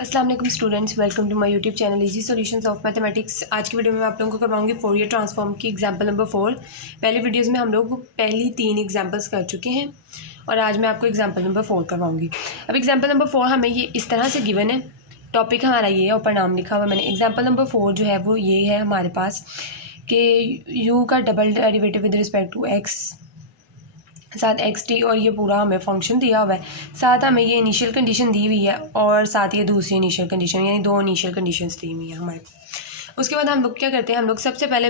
अस्सलाम वालेकुम students, welcome to my YouTube channel easy solutions of mathematics. आज की वीडियो में आप लोगों को करवाऊंगी फोरियर ट्रांसफॉर्म की एग्जांपल नंबर 4। पहले वीडियोस में हम लोग पहली 3 एग्जांपल्स कर चुके हैं और आज मैं आपको एग्जांपल नंबर 4 करवाऊंगी। अब एग्जांपल नंबर 4 हमें ये इस तरह से गिवन है, टॉपिक हमारा ये है, ऊपर नाम लिखा हुआ मैंने। एग्जाम्पल नंबर 4 जो है वो ये है हमारे पास कि यू का double derivative with respect to X साथ एक्स टी, और ये पूरा हमें फंक्शन दिया हुआ है, साथ हमें ये इनिशियल कंडीशन दी हुई है और साथ ये दूसरी इनिशियल कंडीशन, यानी 2 इनिशियल कंडीशंस दी हुई है हमारे। उसके बाद हम लोग क्या करते हैं, हम लोग सबसे पहले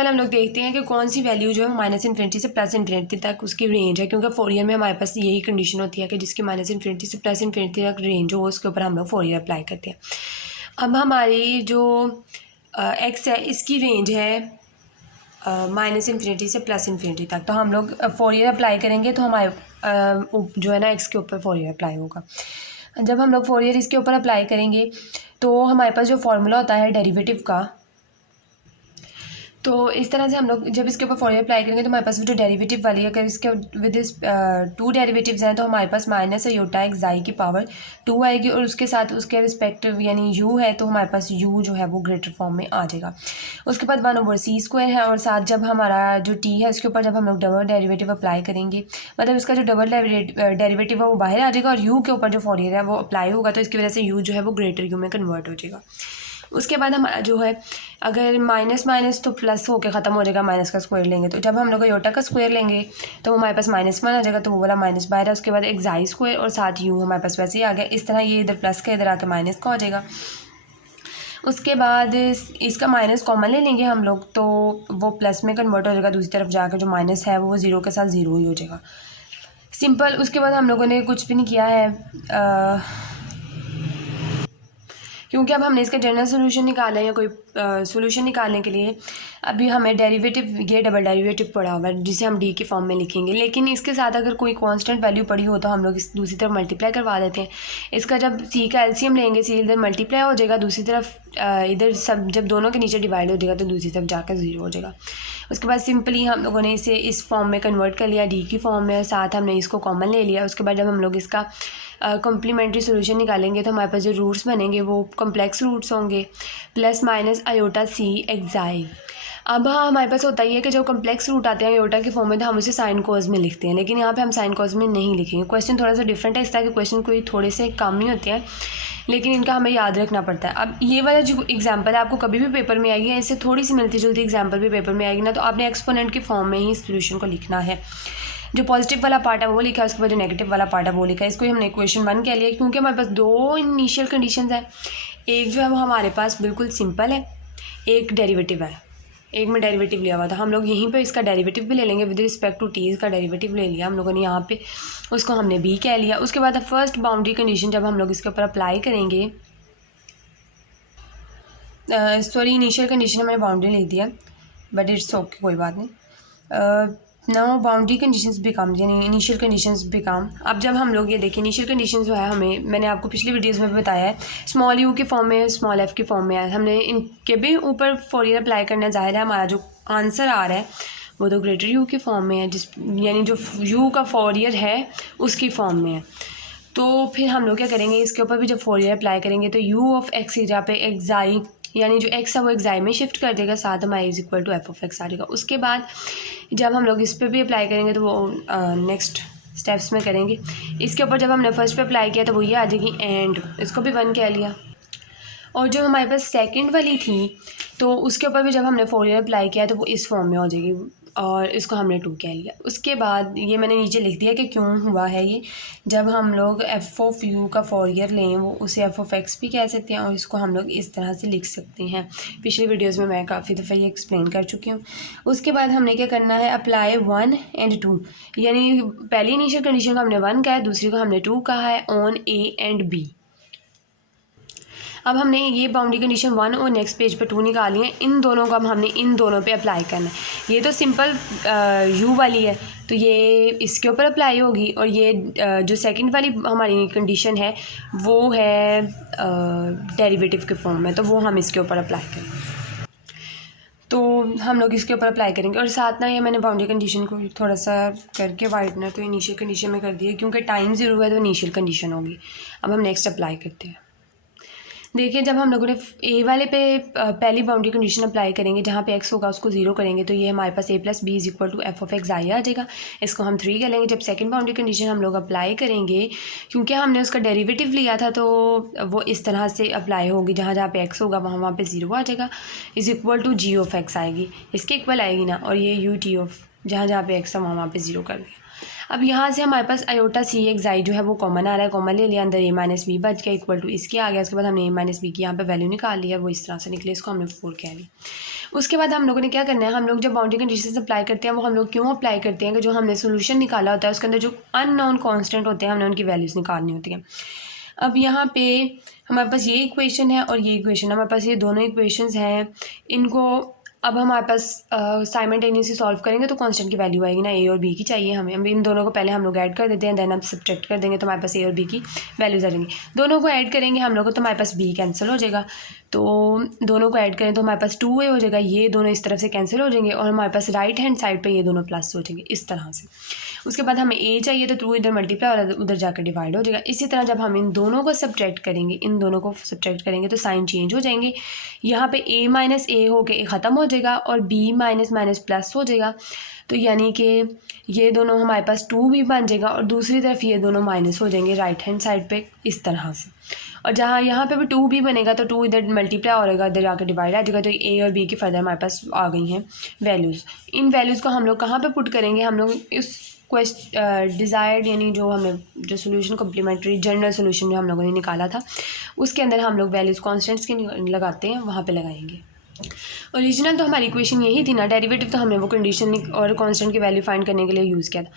हम लोग देखते हैं कि कौन सी वैल्यू जो है माइनस इन्फिनिटी से प्लस इन्फिनिटी तक उसकी रेंज है, क्योंकि फोरियर में हमारे पास यही कंडीशन होती है कि जिसकी माइनस इन्फिनिटी से प्लस इन्फिनिटी तक रेंज हो, उसके ऊपर हम लोग फोरियर अप्लाई करते हैं। अब हमारी जो एक्स है इसकी रेंज है माइनस इन्फिनिटी से प्लस इन्फिनिटी तक, तो हम लोग फोरियर अप्लाई करेंगे तो हमारे जो है ना एक्स के ऊपर फोरियर अप्लाई होगा। जब हम लोग फोरियर इसके ऊपर अप्लाई करेंगे तो हमारे पास जो फार्मूला होता है डेरिवेटिव का, तो इस तरह से हम लोग जब इसके ऊपर फोरियर अप्लाई करेंगे तो हमारे पास जो डेरिवेटिव वाली है, अगर इसके विद इस 2 डेरिवेटिव्स हैं तो हमारे पास माइनस आयोटा एक्स आई की पावर 2 आएगी, और उसके साथ उसके रिस्पेक्टिव यानी u है तो हमारे पास u जो है वो ग्रेटर फॉर्म में आ जाएगा। उसके बाद 1/c² है, और साथ जब हमारा जो t है उसके ऊपर जब हम लोग डबल डेरिवेटिव अप्लाई करेंगे, मतलब इसका जो डबल डेरिवेटिव है वो बाहर आ जाएगा और u के ऊपर जो फोरियर है वो अप्लाई होगा, तो इसकी वजह से u जो है वो ग्रेटर u में कन्वर्ट हो जाएगा। उसके बाद हमारा जो है, अगर माइनस माइनस तो प्लस होके ख़त्म हो जाएगा, माइनस का स्क्वायर लेंगे तो जब हम लोग आयोटा का स्क्वायर लेंगे तो हमारे पास -1 आ जाएगा, तो वो वाला माइनस बाहर है। उसके बाद एक्साई स्क्वायर और साथ यू हमारे पास वैसे ही आ गया। इस तरह ये इधर प्लस का इधर आके माइनस का हो जाएगा। उसके बाद इसका माइनस कॉमन ले लेंगे हम लोग, तो वो प्लस में कन्वर्ट हो जाएगा, दूसरी तरफ जाकर जो माइनस है वो 0 के साथ 0 ही हो जाएगा, सिंपल। उसके बाद हम लोगों ने कुछ भी नहीं किया है क्योंकि अब हमने इसका जनरल सोल्यूशन निकाला है, या कोई सोल्यूशन निकालने के लिए अभी हमें डेरिवेटिव, ये डबल डेरिवेटिव पड़ा हुआ है जिसे हम डी के फॉर्म में लिखेंगे, लेकिन इसके साथ अगर कोई कांस्टेंट वैल्यू पड़ी हो तो हम लोग इस दूसरी तरफ मल्टीप्लाई करवा देते हैं। इसका जब सी का एलसीएम लेंगे, सी इधर मल्टीप्लाई हो जाएगा, दूसरी तरफ इधर सब जब दोनों के नीचे डिवाइड हो जाएगा तो दूसरी तरफ जाकर 0 हो जाएगा। उसके बाद सिंपली हम लोगों ने इसे इस फॉर्म में कन्वर्ट कर लिया, डी की फॉर्म में, साथ हमने इसको कॉमन ले लिया। उसके बाद जब हम लोग इसका कॉम्प्लीमेंट्री सोल्यूशन निकालेंगे तो हमारे पास जो रूट्स बनेंगे वो कॉम्प्लेक्स रूट्स होंगे, प्लस माइनस आयोटा सी एक्साई। अब हाँ, हमारे पास होता ही है कि जो कॉम्प्लेक्स रूट आते हैं आयोटा की फॉर्म में तो हम उसे साइन कॉज में लिखते हैं, लेकिन यहाँ पे हम साइन कॉज में नहीं लिखेंगे। क्वेश्चन थोड़ा सा डिफरेंट है, इस तरह के क्वेश्चन कोई थोड़े से कम नहीं होते हैं, लेकिन इनका हमें याद रखना पड़ता है। अब ये वाला जो एग्जाम्पल है आपको कभी भी पेपर में आएगी, इससे थोड़ी सी मिलती जुलती एग्जाम्पल भी पेपर में आएगी ना, तो आपने एक्सपोनेंट की फॉर्म में ही सोल्यूशन को लिखना है। जो पॉजिटिव वाला पार्ट है वो लिखा है, उसके बाद जो नेगेटिव वाला पार्ट है वो लिखा है। इसको हमने इक्वेशन 1 कह लिया, क्योंकि हमारे पास 2 इनिशियल कंडीशंस हैं। एक जो है वो हमारे पास बिल्कुल सिंपल है, एक डेरिवेटिव है, एक में डेरिवेटिव लिया हुआ था। हम लोग यहीं पे इसका डेरिवेटिव भी ले लेंगे, विद रिस्पेक्ट टू टी इसका डेरिवेटिव ले लिया हम लोगों ने यहाँ पे, उसको हमने बी कह लिया। उसके बाद फर्स्ट बाउंड्री कंडीशन जब हम लोग इसके ऊपर अप्लाई करेंगे, सॉरी इनिशियल कंडीशन मैंने बाउंड्री ले दिया, बट इट्स ओके, कोई बात नहीं। नाउ बाउंड्री कंडीशंस बिकम, यानी इनिशियल कंडीशंस बिकम। अब जब हम लोग ये देखिए, इनिशियल कंडीशंस जो है हमें, मैंने आपको पिछली वीडियोस में बताया है, स्मॉल यू के फॉर्म में, स्मॉल एफ के फॉर्म में है। हमने इनके भी ऊपर फोरियर अप्लाई करना है। ज़ाहिर है हमारा जो आंसर आ रहा है वो तो ग्रेटर यू के फॉर्म में है, जिस यानी जो यू का फोरियर है उसकी फॉर्म में है। तो फिर हम लोग क्या करेंगे, इसके ऊपर भी जब फोरियर अप्लाई करेंगे तो यू ऑफ एक्स की जगह पे एक्साई, यानी जो एक्स है वो एक्साई में शिफ्ट कर देगा, साथ हमारा is equal to f of x आ जाएगा। उसके बाद जब हम लोग इस पर भी अप्लाई करेंगे तो वो नेक्स्ट स्टेप्स में करेंगे। इसके ऊपर जब हमने फर्स्ट पे अप्लाई किया तो वो ये आ जाएगी एंड, इसको भी 1 कह लिया। और जो हमारे पास सेकंड वाली थी तो उसके ऊपर भी जब हमने फोरियर अप्लाई किया तो वो इस फॉर्म में हो जाएगी, और इसको हमने 2 कह लिया। उसके बाद ये मैंने नीचे लिख दिया कि क्यों हुआ है ये। जब हम लोग एफ ऑफ यू का फोरियर लें वो उसे एफ ऑफ एक्स भी कह सकते हैं, और इसको हम लोग इस तरह से लिख सकते हैं। पिछली वीडियोस में मैं काफ़ी दफ़ा ये एक्सप्लेन कर चुकी हूँ। उसके बाद हमने क्या करना है, अप्लाई 1 and 2, यानी पहली इनिशियल कंडीशन को हमने 1 कहा है, दूसरी को हमने 2 कहा है, ऑन ए एंड बी। अब हमने ये बाउंड्री कंडीशन 1 और नेक्स्ट पेज पर 2 निकाली है, इन दोनों को अब हमने इन दोनों पे अप्लाई करना है। ये तो सिंपल यू वाली है तो ये इसके ऊपर अप्लाई होगी, और ये जो सेकंड वाली हमारी कंडीशन है वो है डेरिवेटिव के फॉर्म में, तो वो हम इसके ऊपर अप्लाई करें। तो हम लोग इसके ऊपर अप्लाई करेंगे। और साथ ना ये मैंने बाउंड्री कंडीशन को थोड़ा सा करके वाइडनर तो इनिशियल कंडीशन में कर दिया, क्योंकि टाइम 0 है तो इनिशियल कंडीशन होगी। अब हम नेक्स्ट अप्लाई करते हैं। देखिए, जब हम लोगों ने ए वाले पे पहली बाउंड्री कंडीशन अप्लाई करेंगे, जहाँ पे एक्स होगा उसको 0 करेंगे, तो ये हमारे पास a+b is equal to f of x i आ जाएगा। इसको हम 3 कर लेंगे। जब सेकंड बाउंड्री कंडीशन हम लोग अप्लाई करेंगे, क्योंकि हमने उसका डेरिवेटिव लिया था तो वो इस तरह से अप्लाई होगी, जहाँ जहाँ पे एक्स होगा वहाँ पे 0 आ जाएगा, is equal to g of X आएगी, इसके इक्वल आएगी ना। और ये u t ऑफ जहाँ जहाँ पे एक्स है वहाँ पे 0 कर दिया। अब यहाँ से हमारे पास आयोटा सी एक्स आई जो है वो कॉमन आ रहा है, कॉमन ले लिया, अंदर a-b बच गया इक्वल टू इसके आ गया। उसके बाद हमने a-b की यहाँ पे वैल्यू निकाल लिया, वो इस तरह से निकले, इसको हमने 4 कह लिया। उसके बाद हम लोगों ने क्या करना है, हम लोग जब बाउंड्री कंडीशन अप्लाई करते हैं वो हम लोग क्यों अप्लाई करते हैं कि जो हमने सोल्यूशन निकाला होता है उसके अंदर जो अननोन कॉन्स्टेंट होते हैं हमने उनकी वैल्यूज़ निकालनी होती हैं। अब यहाँ पे हमारे पास ये इक्वेशन है और ये इक्वेशन, हमारे पास ये दोनों इक्वेशंस हैं। इनको अब हमारे पास साइमल्टेनियसली सॉल्व करेंगे तो कांस्टेंट की वैल्यू आएगी ना, ए और बी की चाहिए हमें। अब इन दोनों को पहले हम लोग ऐड कर देते हैं, देन हम सब्ट्रैक्ट कर देंगे तो हमारे पास ए और बी की वैल्यूज आ जाएंगी। दोनों को ऐड करेंगे हम लोग को तो हमारे पास बी कैंसिल हो जाएगा, तो दोनों को ऐड करें तो हमारे पास 2a हो जाएगा, ये दोनों इस तरफ से कैंसिल हो जाएंगे और हमारे पास राइट हैंड साइड पे ये दोनों प्लस हो जाएंगे इस तरह से। उसके बाद हमें a चाहिए तो 2 इधर मल्टीप्लाई और उधर जाकर डिवाइड हो जाएगा। इसी तरह जब हम इन दोनों को सब्ट्रैक्ट करेंगे, इन दोनों को सब्ट्रैक्ट करेंगे तो साइन चेंज हो जाएंगे। यहाँ पे a माइनस ए होके a ख़त्म हो जाएगा और b माइनस माइनस प्लस हो जाएगा, तो यानी कि ये दोनों हमारे पास 2 भी बन जाएगा और दूसरी तरफ ये दोनों माइनस हो जाएंगे राइट हैंड साइड पे इस तरह से। और जहाँ यहाँ पे भी 2 भी बनेगा तो 2 इधर मल्टीप्लाई हो रहेगा, इधर जाकर डिवाइड आ जाएगा, तो a और b के फर्दर हमारे पास आ गई हैं वैल्यूज़। इन वैल्यूज़ को हम लोग कहाँ पे पुट करेंगे, हम लोग इस डिज़ायर्ड यानी जो हमने जो सोल्यूशन कम्प्लीमेंट्री जनरल सोल्यूशन जो हम लोगों ने निकाला था उसके अंदर हम लोग वैल्यूज़ कॉन्स्टेंट्स की लगाते हैं, वहाँ पे लगाएंगे। ओरिजिनल तो हमारी इक्वेशन यही थी ना, डेरिवेटिव तो हमने वो कंडीशन और कांस्टेंट की वैल्यू फाइंड करने के लिए यूज़ किया था।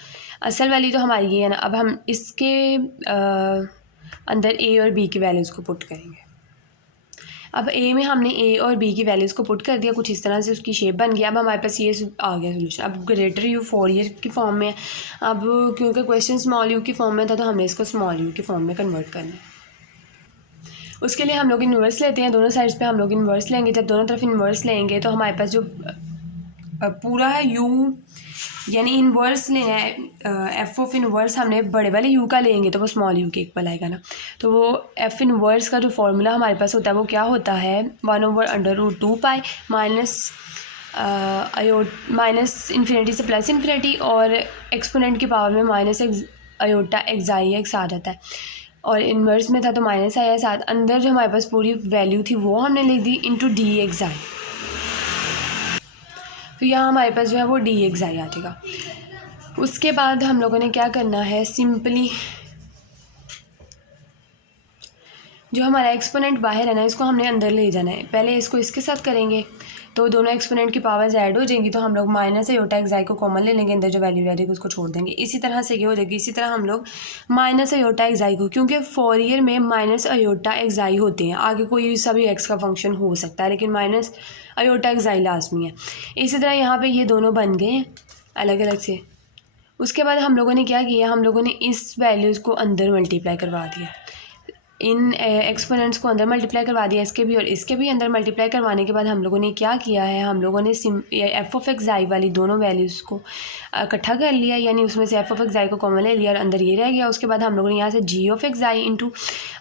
असल वैल्यू तो हमारी ये है ना। अब हम इसके अंदर a और b की वैल्यूज़ को पुट करेंगे। अब a में हमने a और b की वैल्यूज़ को पुट कर दिया, कुछ इस तरह से उसकी शेप बन गया। अब हमारे पास ये आ गया सोल्यूशन। अब ग्रेटर u 4 की फॉर्म में, अब क्योंकि क्वेश्चन स्मॉल u की फॉर्म में था तो हमने इसको स्मॉल u की फॉर्म में कन्वर्ट करना है। उसके लिए हम लोग इन्वर्स लेते हैं, दोनों साइड्स पे हम लोग इन्वर्स लेंगे। जब दोनों तरफ इन्वर्स लेंगे तो हमारे पास जो पूरा है u यानी इन्वर्स लेना है, एफ ऑफ इन्वर्स हमने बड़े वाले u का लेंगे तो वो स्मॉल u के इक्वल आएगा ना। तो वो एफ इन्वर्स का जो फॉर्मूला हमारे पास होता है वो क्या होता है, 1/√2 पाई माइनस इन्फिनिटी से प्लस इन्फिनिटी और एक्सपोनेंट की पावर में माइनस आयोटा एक्स आई एक्स आ जाता है। और इन्वर्स में था तो माइनस आया साथ, अंदर जो हमारे पास पूरी वैल्यू थी वो हमने लिख दी इंटू डी एक्स आई, तो यहाँ हमारे पास जो है वो डी एक्स आई आ जाएगा। उसके बाद हम लोगों ने क्या करना है, सिंपली जो हमारा एक्सपोनेंट बाहर है ना इसको हमने अंदर ले जाना है। पहले इसको इसके साथ करेंगे तो दोनों एक्सपोनेंट की पावर्स ऐड हो जाएंगी, तो हम लोग माइनस आयोटा एक्स आई को कॉमन ले लेंगे, अंदर जो वैल्यू रह जाएगी उसको छोड़ देंगे। इसी तरह से ये हो जाएगी। इसी तरह हम लोग माइनस आयोटा एक्स आई को, क्योंकि फोरियर में माइनस आयोटा एक्स आई होते हैं, आगे कोई सा भी एक्स का फंक्शन हो सकता है लेकिन माइनस आयोटा एक्स आई लाजमी है। इसी तरह यहाँ पर ये दोनों बन गए अलग अलग से। उसके बाद हम लोगों ने क्या किया, हम लोगों ने इस वैल्यूज़ को अंदर मल्टीप्लाई करवा दिया, इन एक्सपोनेंट्स को अंदर मल्टीप्लाई करवा दिया, इसके भी और इसके भी अंदर मल्टीप्लाई करवाने के बाद हम लोगों ने क्या किया है, हम लोगों ने एफ ऑफ एक्स आई वाली दोनों वैल्यूज़ को इकट्ठा कर लिया, यानी उसमें से एफ ऑफ एक्स आई को कॉमन ले लिया और अंदर ये रह गया। उसके बाद हम लोगों ने यहाँ से g of x i into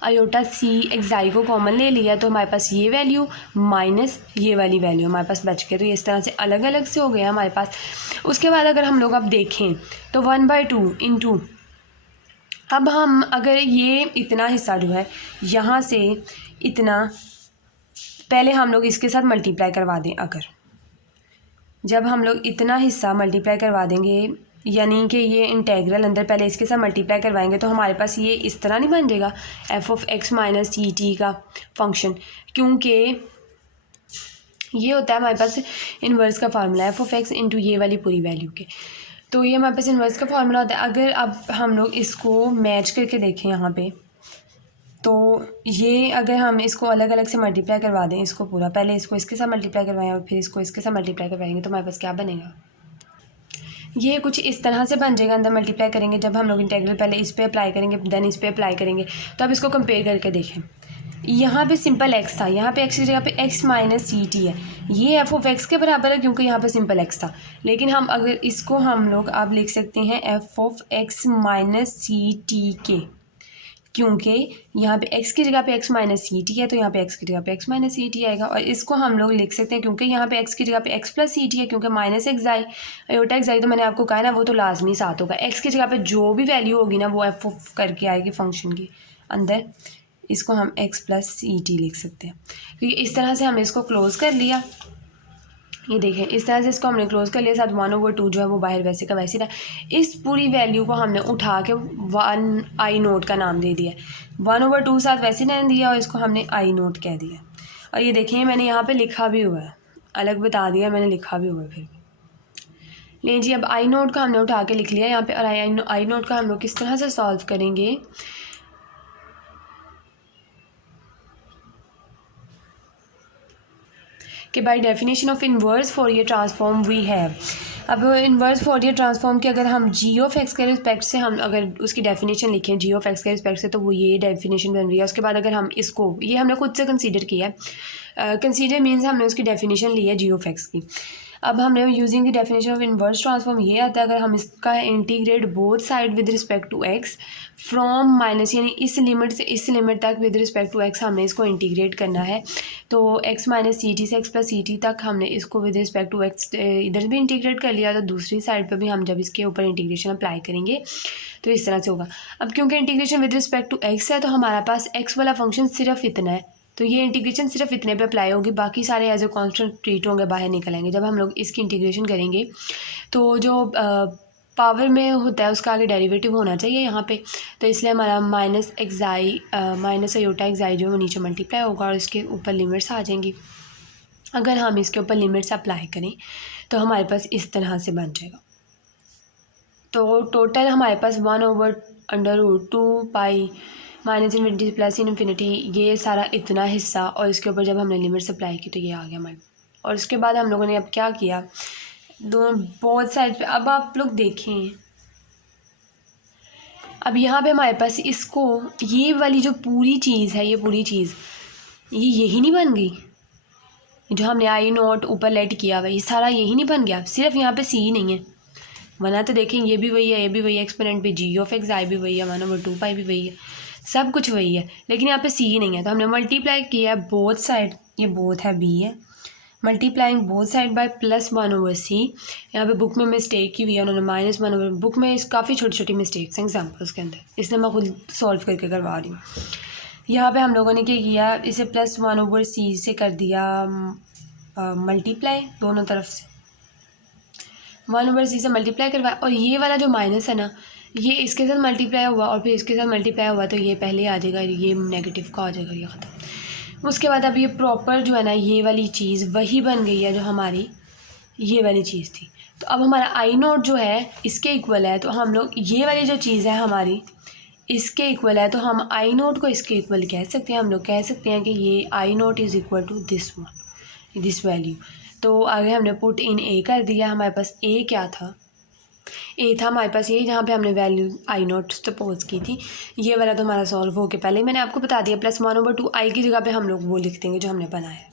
iota c x i को कॉमन ले लिया, तो हमारे पास ये वैल्यू माइनस ये वाली वैल्यू हमारे पास बच गया। तो ये इस तरह से अलग अलग से हो गया हमारे पास। उसके बाद अगर हम लोग अब देखें तो 1/2 इंटू, अब हम अगर ये इतना हिस्सा जो है यहाँ से इतना पहले हम लोग इसके साथ मल्टीप्लाई करवा दें, अगर जब हम लोग इतना हिस्सा मल्टीप्लाई करवा देंगे यानी कि ये इंटेग्रल अंदर पहले इसके साथ मल्टीप्लाई करवाएंगे तो हमारे पास ये इस तरह नहीं बन जाएगा F of X minus C T का फंक्शन, क्योंकि ये होता है हमारे पास इन्वर्स का formula F of X into ये वाली पूरी वैल्यू के, तो ये हमारे पास इन्वर्स का फार्मूला होता है। अगर अब हम लोग इसको मैच करके देखें यहाँ पे, तो ये अगर हम इसको अलग अलग से मल्टीप्लाई करवा दें, इसको पूरा पहले इसको इसके साथ मल्टीप्लाई करवाएं और फिर इसको इसके साथ मल्टीप्लाई करवाएंगे तो हमारे पास क्या बनेगा, ये कुछ इस तरह से बन जाएगा। अंदर मल्टीप्लाई करेंगे, जब हम लोग इंटेग्रल पहले इस पर अप्लाई करेंगे देन इस पर अप्लाई करेंगे, तो अब इसको कंपेयर करके देखें। यहाँ पे सिंपल एक्स था, यहाँ पे एक्स की जगह पे एक्स माइनस सी टी है, ये एफ ऑफ एक्स के बराबर है क्योंकि यहाँ पे सिंपल एक्स था। लेकिन हम अगर इसको हम लोग आप लिख सकते हैं F of X minus C T के, क्योंकि यहाँ पे x की जगह पे x माइनस सी टी है तो यहाँ पे x की जगह पे x माइनस सी टी आएगा। और इसको हम लोग लिख सकते हैं क्योंकि यहाँ पे x की जगह पे x प्लस सी टी है, क्योंकि माइनस एक्स आई आयोटा एक्स आई तो मैंने आपको कहा है ना वो तो लाजमी साथ होगा। x की जगह पे जो भी वैल्यू होगी ना वो एफ ऑफ करके आएगी फंक्शन की अंदर, इसको हम x प्लस सी टी लिख सकते हैं। क्योंकि इस तरह से हमने इसको क्लोज़ कर लिया, ये देखें इस तरह से इसको हमने क्लोज कर लिया, साथ 1/2 जो है वो बाहर वैसे का वैसे रहा। इस पूरी वैल्यू को हमने उठा के 1 आई नोट का नाम दे दिया, 1/2 साथ वैसे नाम दिया और इसको हमने आई नोट कह दिया। और ये देखिए मैंने यहाँ पे लिखा भी हुआ है, अलग बता दिया मैंने, लिखा भी हुआ है फिर लें जी। अब आई नोट का हमने उठा के लिख लिया यहाँ पे। और आई नोट का हम लोग किस तरह से सॉल्व करेंगे, कि by definition of inverse Fourier transform we have. अब इन्वर्स फोरियर ट्रांसफॉर्म के अगर हम जी ऑफ एक्स के रिस्पेक्ट से हम अगर उसकी डेफिनेशन लिखें जी ऑफ एक्स के रिस्पेक्ट से, तो वो ये डेफिनेशन बन रही है। उसके बाद अगर हम इसको, ये हमने खुद से कंसीडर किया है, कंसीडर मीन्स हमने उसकी डेफिनेशन ली है जी ऑफ एक्स की। अब हमने using the definition of inverse transform ये आता है, अगर हम इसका integrate both side with respect to X from minus, यानी इस लिमिट से इस लिमिट तक विद रिस्पेक्ट टू एक्स हमने इसको इंटीग्रेट करना है। तो एक्स माइनस सी टी से एक्स प्लस सी टी तक हमने इसको विद रिस्पेक्ट टू एक्स इधर भी इंटीग्रेट कर लिया, तो दूसरी साइड पर भी हम जब इसके ऊपर इंटीग्रेशन अप्लाई करेंगे तो इस तरह से होगा। अब क्योंकि integration with respect to X है तो हमारे पास एक्स वाला फंक्शन सिर्फ इतना है, तो ये इंटीग्रेशन सिर्फ इतने पे अप्लाई होगी, बाकी सारे एज ए कांस्टेंट ट्रीट होंगे, बाहर निकल आएंगे। जब हम लोग इसकी इंटीग्रेशन करेंगे तो जो पावर में होता है उसका आगे डेरिवेटिव होना चाहिए यहाँ पे, तो इसलिए हमारा माइनस एक्स आई माइनस आयोटा एक्स आई जो है वो नीचे मल्टीप्लाई होगा और इसके ऊपर लिमिट्स आ जाएंगी। अगर हम इसके ऊपर लिमिट्स अप्लाई करें तो हमारे पास इस तरह से बन जाएगा। तो टोटल हमारे पास 1/√2 pi minus infinity plus infinity, ये सारा इतना हिस्सा, और इसके ऊपर जब हमने लिमिट्स अप्लाई की तो ये आ गया हमारे। और उसके बाद हम लोगों ने अब क्या किया, दोनों बोथ साइड पे, अब आप लोग देखें अब यहाँ पे हमारे पास इसको, ये वाली जो पूरी चीज़ है, ये पूरी चीज़ ये यही नहीं बन गई, जो हमने आई नोट ऊपर लेट किया हुआ ये सारा यही नहीं बन गया, सिर्फ यहाँ पे सी ही नहीं है, वरना तो देखें ये भी वही है, ये भी वही है, एक्सपोनेंट पे जी ऑफ एक्स आई भी वही है, 1/2 पाई भी वही है, सब कुछ वही है, लेकिन यहाँ पे सी ही नहीं है। तो हमने मल्टीप्लाई किया बोथ साइड, ये बोथ है बी है, multiplying both side by +1/c। यहाँ पे बुक में मिस्टेक की हुई है, उन्होंने -1/, बुक में काफ़ी छोटी छोटी मिस्टेक्स हैं एग्जाम्पल्स के अंदर, इसलिए मैं खुद सॉल्व करके करवा रही हूँ। यहाँ पे हम लोगों ने क्या किया, इसे +1/c से कर दिया मल्टीप्लाई, दोनों तरफ से 1/c से मल्टीप्लाई करवाया, और ये वाला जो माइनस है ना ये इसके साथ मल्टीप्लाई हुआ और फिर इसके साथ मल्टीप्लाई हुआ, तो ये पहले आ जाएगा, ये नेगेटिव का आ जाएगा, ये ख़त्म। उसके बाद अब ये प्रॉपर जो है ना ये वाली चीज़ वही बन गई है जो हमारी ये वाली चीज़ थी। तो अब हमारा आई नोट जो है इसके इक्वल है, तो हम लोग ये वाली जो चीज़ है हमारी इसके इक्वल है, तो हम आई नोट को इसके इक्वल कह सकते हैं। हम लोग कह सकते हैं कि ये i naught is equal to this one, this value. तो आगे हमने पुट इन ए कर दिया, हमारे पास ए क्या था, ए था हमारे पास ये, जहाँ पे हमने वैल्यू आई नोट सपोज की थी, ये वाला तो हमारा सॉल्व हो के पहले मैंने आपको बता दिया। +1/2 आई की जगह पे हम लोग वो लिख देंगे जो हमने बनाया,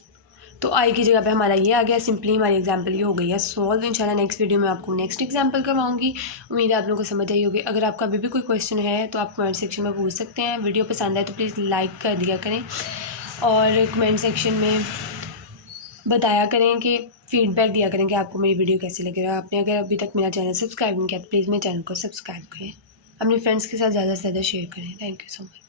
तो आई की जगह पे हमारा ये आ गया। सिंपली हमारी एग्जांपल ये हो गई है सॉल्व। इंशाल्लाह नेक्स्ट वीडियो में आपको नेक्स्ट एग्जांपल करवाऊंगी। उम्मीद है आप लोगों को समझ आई होगी। अगर आपका अभी भी कोई क्वेश्चन है तो आप कमेंट सेक्शन में पूछ सकते हैं। वीडियो पसंद आए तो प्लीज़ लाइक कर दिया करें और कमेंट सेक्शन में बताया करें कि फीडबैक दिया करें कि आपको मेरी वीडियो कैसी लगी। आपने अगर अभी तक मेरा चैनल सब्सक्राइब नहीं किया तो प्लीज़ मेरे चैनल को सब्सक्राइब करें, अपने फ्रेंड्स के साथ ज़्यादा से ज़्यादा शेयर करें। Thank you so much.